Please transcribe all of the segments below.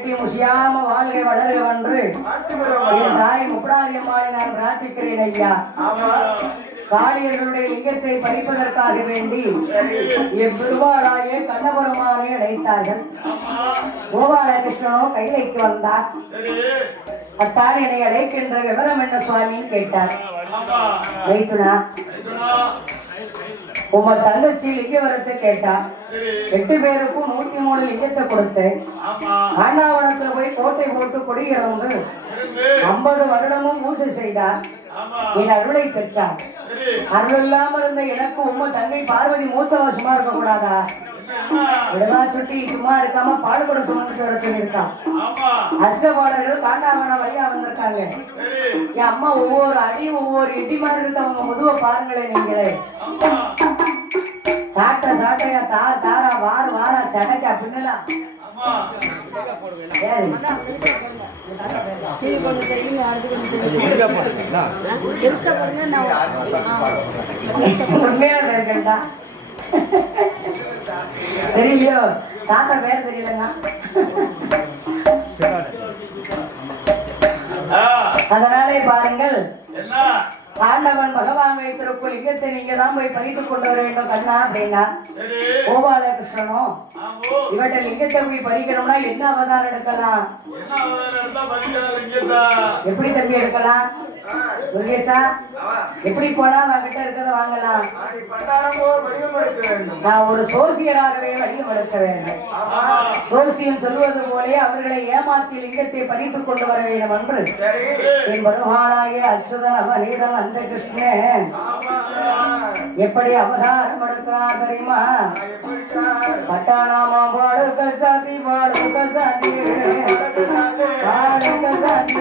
கட்டி முசியாம வாழ்க வளர வென்று என் தாய் முப்படாதி அம்மாளை நான் பிரார்த்திக்கிறேன் ஐயா. காளியர்களுடைய லிங்கத்தை பறிப்பதற்காக வேண்டி எவ்விருவாளாய கண்ணபெருமானை அழைத்தார்கள். கோபாலகிருஷ்ணனோ கைலைக்கு வந்தார். அத்தான் என்னை அழைக்கின்ற விவரம் என்ன சுவாமின்னு கேட்டார். வைத்துனா. உங்க தங்கச்சி லிங்கவரத்தை கேட்டா எட்டு பேருக்கும் நூத்தி மூணு லிங்கத்தை கொடுத்தேன். ஆண்டாவனத்துல போய் கோட்டை போட்டு குடியிறந்து ஐம்பது வருடமும் பூசை செய்தார். என் அருளை பெற்றார். அருள் இல்லாம இருந்த எனக்கு உம்ம தங்கை பார்வதி மூத்தவ சும்மா இருக்க கூடாதா? விடவா சுட்டி சும்மா இருக்காம பாடுபட சுமந்துட்டு வர சொல்லியிருக்கான். அஷ்டபாடர்கள் காண்டாவன வழியா வந்திருக்காங்க. என் அம்மா ஒவ்வொரு அடியும் ஒவ்வொரு இடி மாதிரி இருக்கவங்க முதுவை பாருங்களேன் நீங்களே. சாட்ட சாட்டையா தார் தாரா வார் வாரா சடைக்கா பின்னலாம் தெரியலையோ? தாத்தா பேர் தெரியலங்க. அதனாலே பாருங்கள். ஆண்டவன் பகவான் வைத்திருக்கும் லிங்கத்தை நீங்க தான் போய் பறித்து கொண்டு வர வேண்டும் கண்ணா அப்படின்னா கோபாலகிருஷ்ணனும் இவட்ட லிங்கத்தை போய் பறிக்கணும்னா என்ன அவதாரம் எடுக்கலாம்? எப்படி தம்பி எடுக்கலாம்? முருகேசா எப்படி போனா அவங்கிட்ட இருக்கிறத வாங்கலாம். நான் ஒரு சோசியராகவே வடிவமெடுக்க வேண்டும். சோசியம் சொல்வது போலே அவர்களை ஏமாத்தி லிங்கத்தை பறித்துக் கொண்டு வர வேண்டும் என்று என் பெருமாளாகிய அச்சுதன் அந்த கிருஷ்ணன் எப்படி அவதாரம் எடுக்கிறார் தெரியுமா? பட்டாணாமா பாடு கசாதி பாடு கசாதி பாடு கசாதி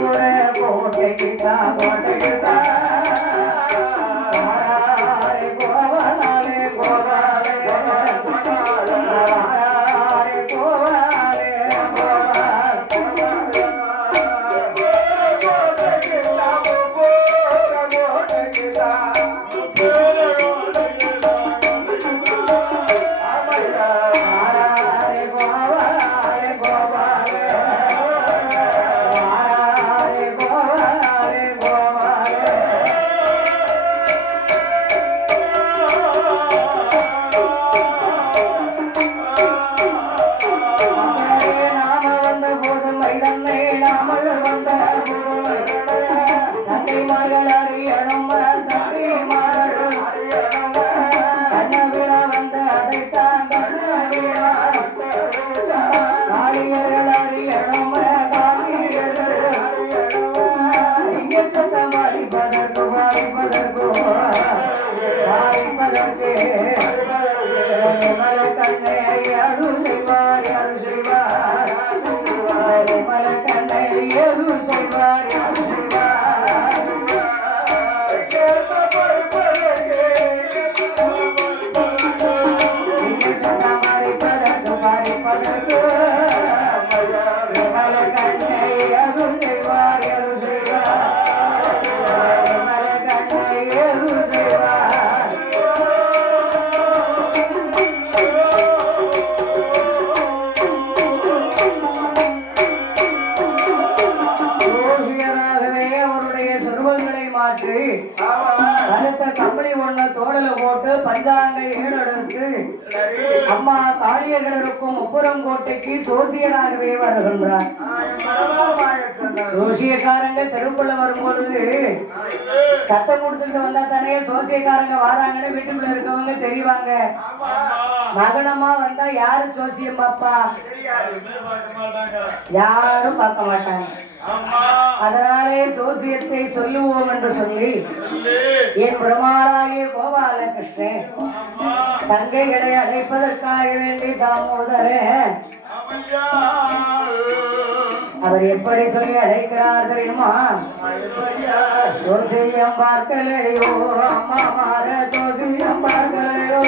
Ore, ore, ore, ore, ore, அம்மா காளியர்களுக்கும் முப்புறங்கோட்டைக்கு சோசியனாகவே வருகின்றார். சோசியக்காரங்க தெருக்குள்ள வரும்பொழுது சத்தம் கொடுத்துட்டு வந்தா தானே சோசியக்காரங்க வராங்கன்னு வீட்டுக்குள்ள இருக்கவங்க தெரிவாங்க. மகனமா வந்தா யாரு சோசியம் பாப்பா? யாரும் பார்க்க மாட்டாங்க. அதனாலே சோசியத்தை சொல்லுவோம் என்று சொல்லி என் பெருமாளாகிய கோபாலகிருஷ்ணன் தங்கைகளை அழைப்பதற்காக வேண்டி தாமோதரே. அவர் எப்படி சொல்லி அழைக்கிறார் தெரியுமா? சோசியம் பார்க்கலையோ அம்மா மாற சோசியம் பார்க்கலையோ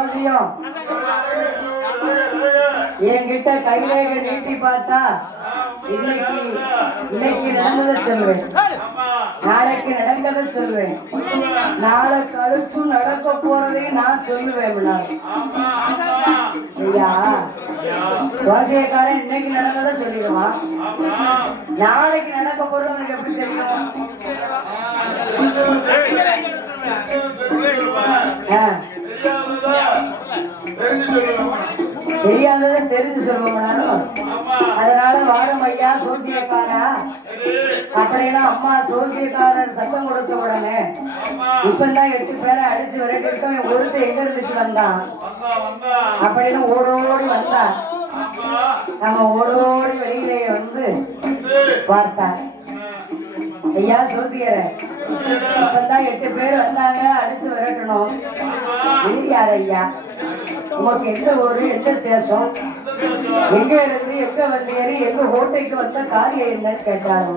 சோசியம் என்கிட்ட கைரேகை நீட்டி பார்த்தா இன்னைக்கு இன்னைக்கு நடந்ததை சொல்வேன். நாளைக்கு நடந்ததை சொல்வேன். நாளை கழிச்சும் நடக்க போறதையும் நான் சொல்லுவேன் ஐயா சுவாசியக்காரன் இன்னைக்கு நடந்ததை சொல்லிடுவான் நாளைக்கு நடக்க போறது உனக்கு எப்படி தெரியும்? ஆ, தெரியாததை தெரிஞ்சு சொல்லுவோம் அதனால வாரம் ஐயா சோசியக்காரா? அப்படின்னா அம்மா சோசியக்காரன் சத்தம் கொடுத்த உடனே இப்பதான் எட்டு பேரை அடிச்சு இவன் ஒருத்தர் எங்க இருந்துச்சு வந்தான் அப்படின்னு ஓடோடி வந்தான் நம்ம ஓடோடி வெளியிலே வந்து பார்த்தார். ஐயா சோசியர இப்பதான் எட்டு பேர் வந்தாங்க அடிச்சு விரட்டணும். யார் ஐயா? உமக்கு எந்த ஊரு எந்த தேசம்? எங்க இருந்து எங்க வந்தீரு எங்க கோட்டைக்கு வந்த காரியம் என்னன்னு கேட்டாரு.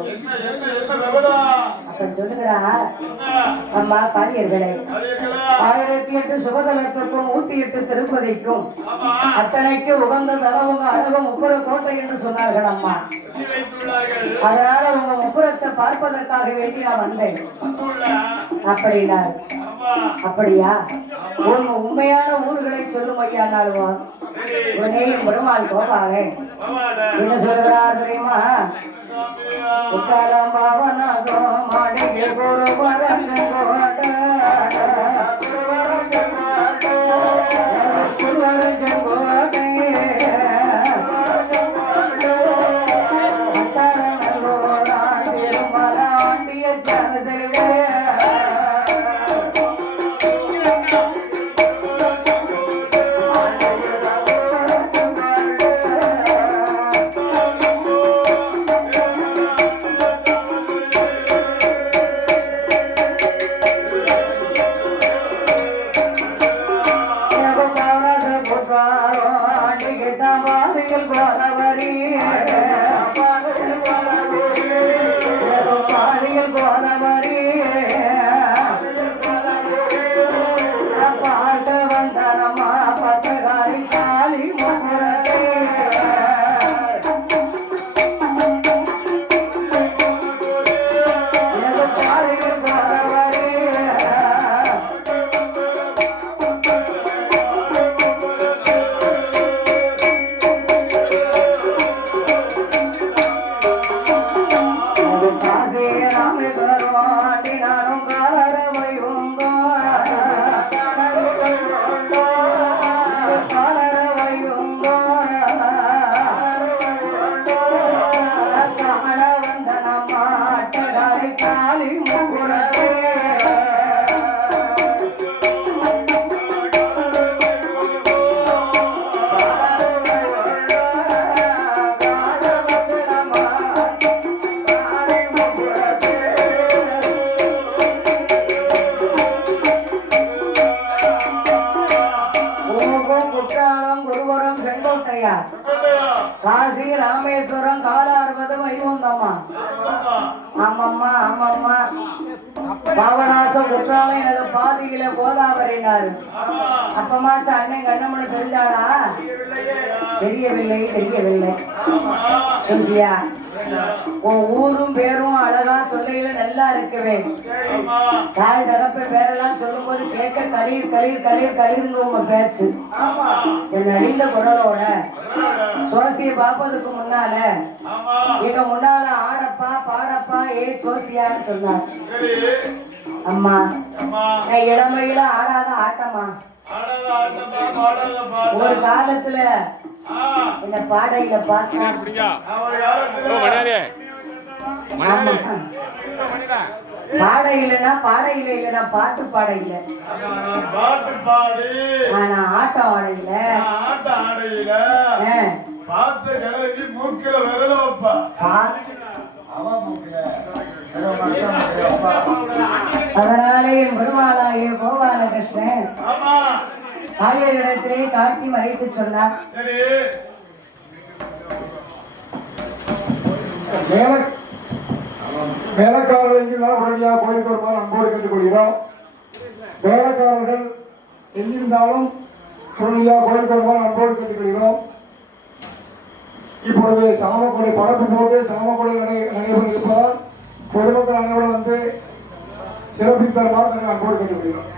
அப்ப சொல்லுகிறா அம்மா காரியர்களே ஆயிரத்தி எட்டு சுபதலத்திற்கும் நூத்தி எட்டு திருப்பதிக்கும் அத்தனைக்கு உகந்த தரவுங்க அழகு முப்புற கோட்டை என்று சொன்னார்கள் அம்மா. அதனால உங்க முப்புறத்தை பார்ப்பதற்காக வேண்டி நான் வந்தேன். அப்படின்னாரு. அப்படியா? உங்க உண்மையான ஊர்களை சொல்லும் ஐயானாலும் உடனே பெருமாள் கோபாலே. என்ன சொல்கிறார் தெரியுமா? உத்தரமாவனோ ধরবা கோதாவரினாரு அப்பமாச்ச அண்ணன் கண்ணம்மனு தெரிஞ்சாளா தெரியவில்லை தெரியவில்லை. சுசியா உன் ஊரும் பேரும் அழகா சொல்லையில நல்லா இருக்குவே. தாய் தகப்ப பேரெல்லாம் சொல்லும்போது கேட்க கலீர் கலீர் கலீர் கலீருங்க உங்க பேச்சு. என் அழிந்த குரலோட. சோசிய பார்ப்பதுக்கு முன்னால எங்க முன்னால ஆடப்பா பாடப்பா ஏ சோசியான்னு சொன்னார் அம்மா. நான் இளமையில ஆடாத ஆட்டமா ஒரு காலத்துல இந்த பாடையில. பாட இல்லைன்னா பாட இல்லை இல்லைன்னா பாட்டு பாட இல்லை பாட்டு பாடி ஆனா ஆட்டம் ஆட இல்ல கிழவி மூக்கில விரல வைப்பா. அவன் மூக்கில. விரல வைப்பா. அதனாலே என் பெருமாளாகிய கோபாலகிருஷ்ணன் காட்டி மறைத்து சொன்னார் சரி மேல உடனடியாக கோயிலுக்கு வருமாறு அன்போடு கேட்டுக்கொள்கிறோம். வேலைக்காரர்கள் எங்கிருந்தாலும் உடனடியாக கோயிலுக்கு வருமாறு அன்போடு கேட்டுக்கொள்கிறோம். இப்பொழுது சாமக்கொடை படப்பு போட்டு சாமக்கொடை நடை இருப்பதால் பொதுமக்கள் அனைவரும் வந்து சிறப்பித்தருமாறு நாங்கள் அன்போடு கேட்டுக்கொள்கிறோம்